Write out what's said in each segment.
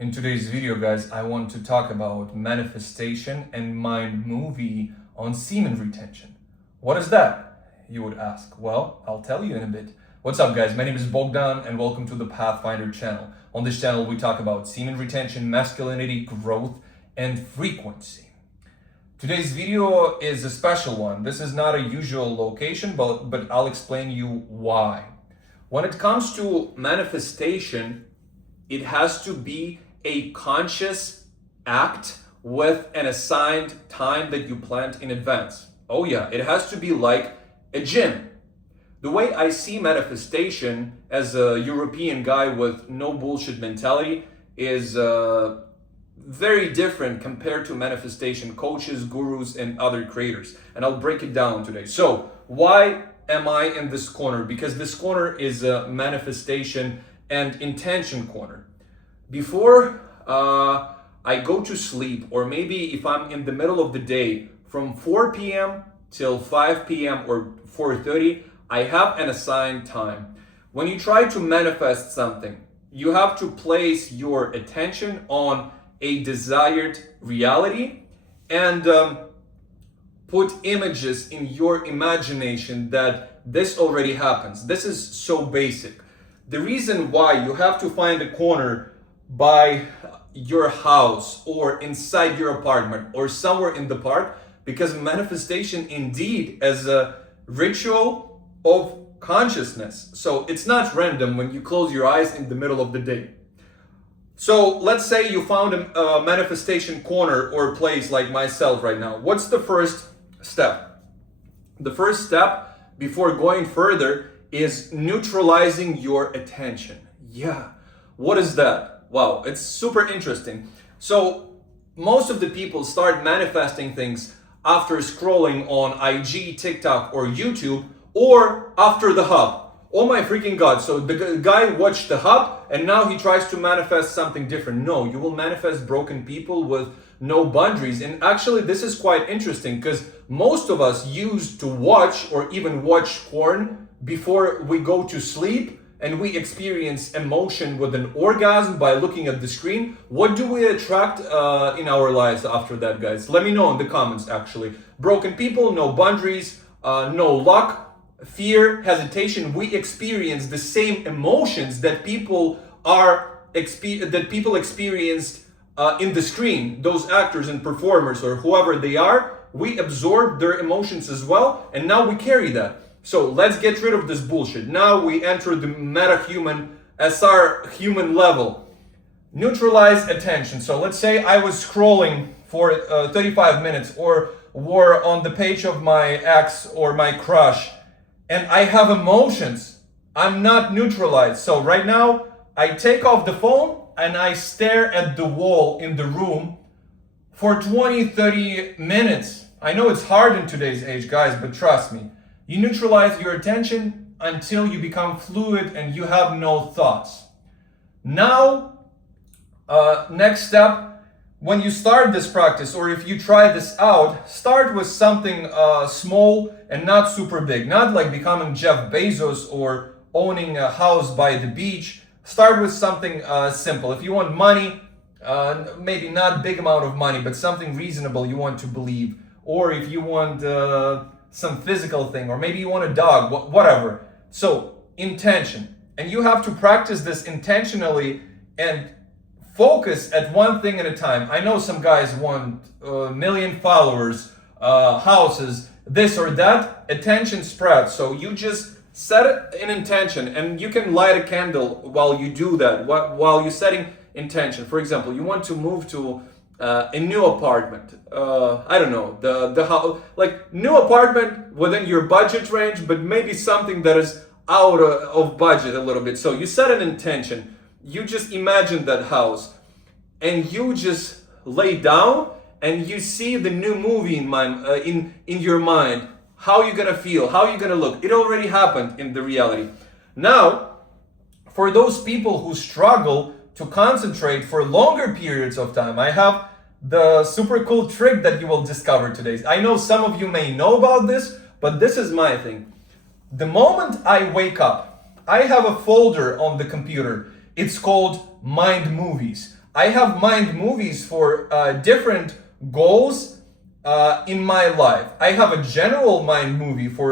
In today's video, guys, I want to talk about manifestation and mind movie on semen retention. What is that, you would ask? Well, I'll tell you in a bit. What's up, guys? My name is Bogdan and welcome to the Pathfinder channel. On this channel, we talk about semen retention, masculinity, growth, and frequency. Today's video is a special one. This is not a usual location, but I'll explain you why. When it comes to manifestation, it has to be a conscious act with an assigned time that you planned in advance. Oh yeah, it has to be like a gym. The way I see manifestation as a European guy with no bullshit mentality is very different compared to manifestation coaches, gurus, and other creators. And I'll break it down today. So why am I in this corner? Because this corner is a manifestation and intention corner. Before I go to sleep, or maybe if I'm in the middle of the day, from 4 p.m. till 5 p.m. or 4:30, I have an assigned time. When you try to manifest something, you have to place your attention on a desired reality and put images in your imagination that this already happens. This is so basic. The reason why you have to find a corner by your house or inside your apartment or somewhere in the park, because manifestation indeed is a ritual of consciousness. So it's not random when you close your eyes in the middle of the day. So let's say you found a manifestation corner or place like myself right now. What's the first step? The first step before going further is neutralizing your attention. Yeah, what is that? Wow, it's super interesting. So most of the people start manifesting things after scrolling on IG, TikTok, or YouTube, or after the hub. Oh my freaking God. So the guy watched the hub and now he tries to manifest something different. No, you will manifest broken people with no boundaries. And actually, this is quite interesting because most of us used to watch or even watch porn before we go to sleep. And we experience emotion with an orgasm by looking at the screen. What do we attract in our lives after that, guys? Let me know in the comments, actually. Broken people, no boundaries, no luck, fear, hesitation. We experience the same emotions that people experienced in the screen. Those actors and performers or whoever they are, we absorb their emotions as well. And now we carry that. So let's get rid of this bullshit. Now we enter the meta-human, SR human level. Neutralize attention. So let's say I was scrolling for 35 minutes or were on the page of my ex or my crush and I have emotions. I'm not neutralized. So right now I take off the phone and I stare at the wall in the room for 20-30 minutes. I know it's hard in today's age, guys, but trust me. You neutralize your attention until you become fluid and you have no thoughts. Now, next step, when you start this practice or if you try this out, start with something small and not super big. Not like becoming Jeff Bezos or owning a house by the beach. Start with something simple. If you want money, maybe not big amount of money, but something reasonable you want to believe. Or if you want some physical thing, or maybe you want a dog, whatever. So intention, and you have to practice this intentionally and focus at one thing at a time. I know some guys want a million followers, houses, this or that. Attention spreads. So you just set an intention, and you can light a candle while you do that, while you're setting intention. For example, you want to move to a new apartment. I don't know, the house, like new apartment within your budget range, but maybe something that is out of budget a little bit. So you set an intention, you just imagine that house, and you just lay down and you see the new movie in your mind. How you gonna feel? How you gonna look? It already happened in the reality. Now, for those people who struggle to concentrate for longer periods of time, I have the super cool trick that you will discover today. I know some of you may know about this, but this is my thing. The moment I wake up, I have a folder on the computer. It's called Mind Movies. I have mind movies for different goals in my life. I have a general mind movie for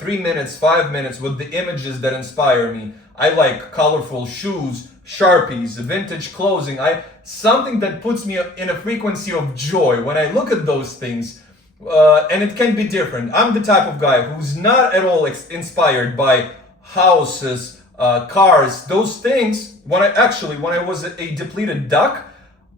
3 minutes, 5 minutes with the images that inspire me. I like colorful shoes, Sharpies, vintage clothing. Something that puts me in a frequency of joy when I look at those things. And it can be different. I'm the type of guy who's not at all inspired by houses, cars, those things. When I was a depleted duck,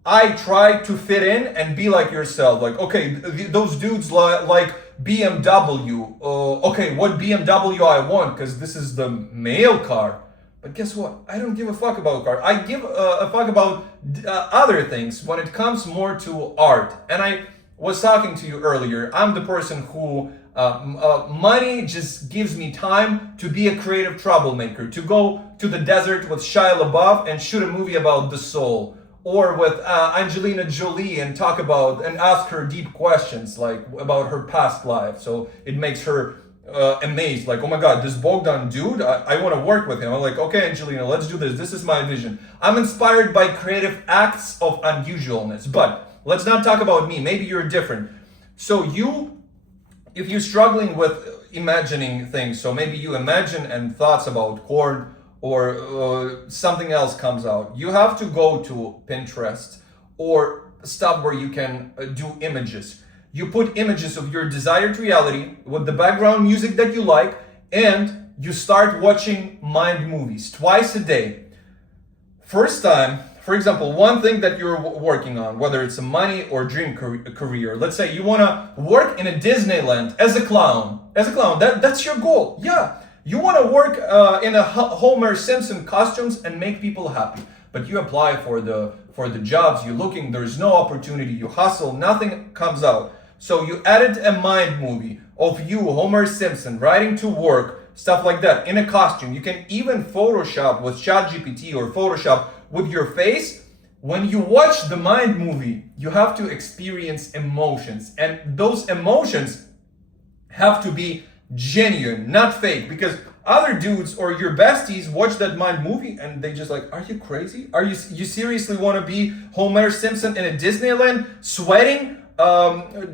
I tried to fit in and be like yourself. Like, okay, those dudes like BMW. Okay, what BMW I want, because this is the male car. But guess what? I don't give a fuck about car. I give a fuck about other things when it comes more to art. And I was talking to you earlier. I'm the person who money just gives me time to be a creative troublemaker, to go to the desert with Shia LaBeouf and shoot a movie about the soul, or with Angelina Jolie and talk about and ask her deep questions like about her past life. So it makes her amazed, like, oh my god, this Bogdan dude, I want to work with him. I'm like, okay, Angelina, let's do this. This is my vision. I'm inspired by creative acts of unusualness. But let's not talk about me. Maybe you're different. So if you're struggling with imagining things, so maybe you imagine and thoughts about corn or something else comes out, you have to go to Pinterest or stuff where you can do images. You put images of your desired reality with the background music that you like, and you start watching mind movies twice a day. First time, for example, one thing that you're working on, whether it's a money or dream career, let's say you want to work in a Disneyland as a clown, that's your goal. Yeah, you want to work in a Homer Simpson costumes and make people happy, but you apply for the jobs, you're looking, there's no opportunity, you hustle, nothing comes out. So you added a mind movie of you, Homer Simpson, riding to work, stuff like that, in a costume. You can even Photoshop with ChatGPT or Photoshop with your face. When you watch the mind movie, you have to experience emotions. And those emotions have to be genuine, not fake. Because other dudes or your besties watch that mind movie and they just like, are you crazy? You seriously want to be Homer Simpson in a Disneyland, sweating,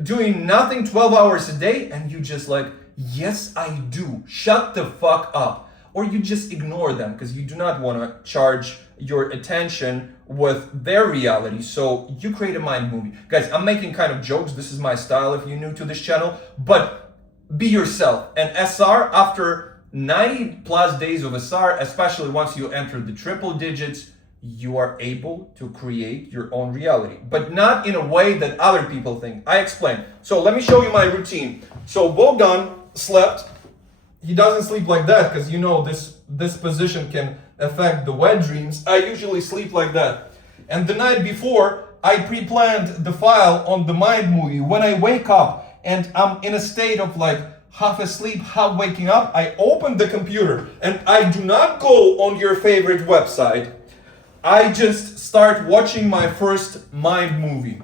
doing nothing 12 hours a day? And you just like, yes, I do. Shut the fuck up. Or you just ignore them because you do not want to charge your attention with their reality. So you create a mind movie. Guys, I'm making kind of jokes. This is my style if you're new to this channel. But be yourself. And SR, after 90 plus days of SR, especially once you enter the triple digits, you are able to create your own reality, but not in a way that other people think. I explain. So let me show you my routine. So Bogdan slept. He doesn't sleep like that because you know this position can affect the wet dreams. I usually sleep like that. And the night before, I pre-planned the file on the mind movie. When I wake up and I'm in a state of like half asleep, half waking up, I open the computer and I do not go on your favorite website. I just start watching my first mind movie.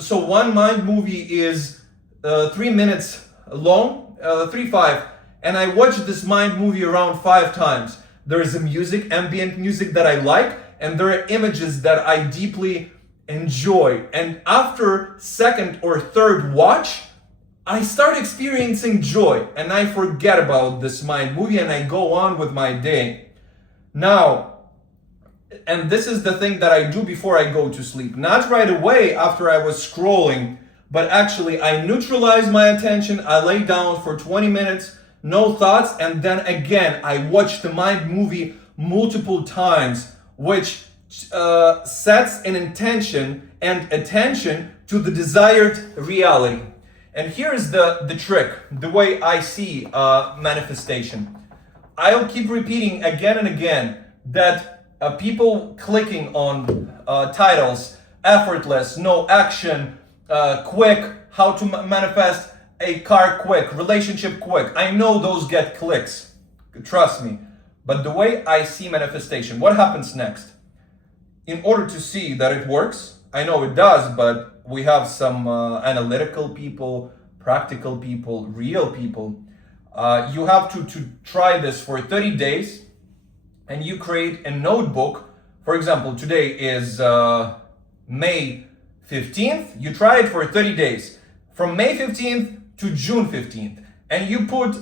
So one mind movie is 3 minutes long, 3-5, and I watch this mind movie around 5 times. There is a music, ambient music that I like, and there are images that I deeply enjoy. And after second or third watch, I start experiencing joy, and I forget about this mind movie and I go on with my day. Now, and this is the thing that I do before I go to sleep. Not right away after I was scrolling, but actually I neutralize my attention. I lay down for 20 minutes, no thoughts, and then again I watch the mind movie multiple times, which sets an intention and attention to the desired reality. And here's the trick, the way I see manifestation. I'll keep repeating again and again that people clicking on titles, effortless, no action, quick, how to manifest a car quick, relationship quick. I know those get clicks, trust me. But the way I see manifestation, what happens next? In order to see that it works, I know it does, but we have some analytical people, practical people, real people. You have to try this for 30 days. And you create a notebook For example, today is May 15th. You try it for 30 days. From May 15th to June 15th. And you put,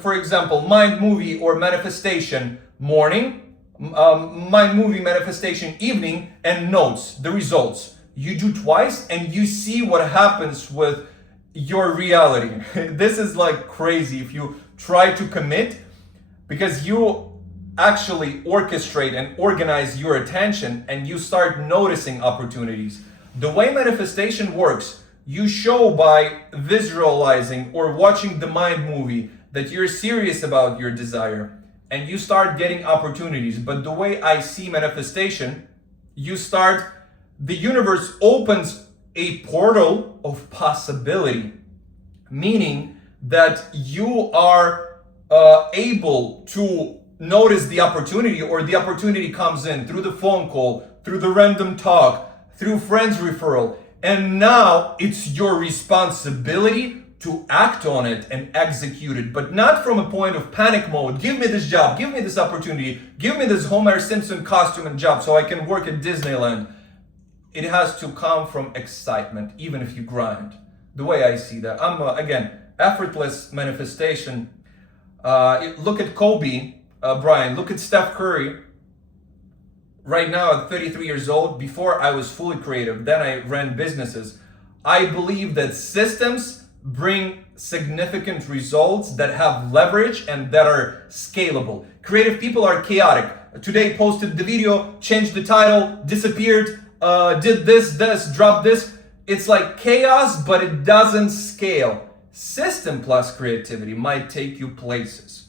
for example, mind, movie, or manifestation morning, mind, movie, manifestation evening, and notes, the results. You do twice and you see what happens with your reality. This is like crazy if you try to commit, because you actually orchestrate and organize your attention and you start noticing opportunities. The way manifestation works, you show by visualizing or watching the mind movie that you're serious about your desire and you start getting opportunities. But the way I see manifestation, the universe opens a portal of possibility, meaning that you are able to notice the opportunity, or the opportunity comes in through the phone call, through the random talk, through friends referral. And now it's your responsibility to act on it and execute it, but not from a point of panic mode. Give me this job, give me this opportunity, give me this Homer Simpson costume and job so I can work at Disneyland. It has to come from excitement, even if you grind. The way I see that, again, effortless manifestation. Look at Kobe Bryant, look at Steph Curry. Right now at 33 years old, before I was fully creative, then I ran businesses. I believe that systems bring significant results that have leverage and that are scalable. Creative people are chaotic. Today posted the video, changed the title, disappeared, did this, dropped this. It's like chaos, but it doesn't scale. System plus creativity might take you places.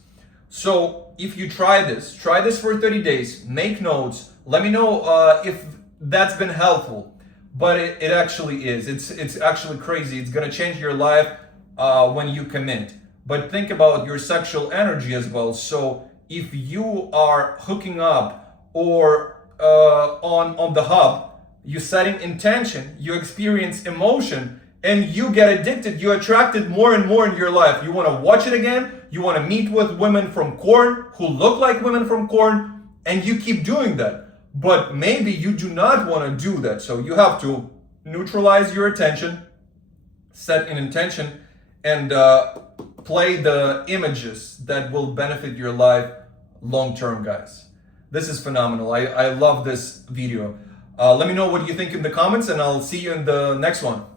So if you try this for 30 days, make notes. Let me know if that's been helpful. But it actually is. It's actually crazy. It's gonna change your life when you commit. But think about your sexual energy as well. So if you are hooking up or on the hub, you setting intention, you experience emotion, and you get addicted, you attracted more and more in your life. You want to watch it again, you want to meet with women from corn who look like women from corn, and you keep doing that. But maybe you do not want to do that. So you have to neutralize your attention, set an intention, and play the images that will benefit your life long term, guys. This is phenomenal. I love this video. Let me know what you think in the comments, and I'll see you in the next one.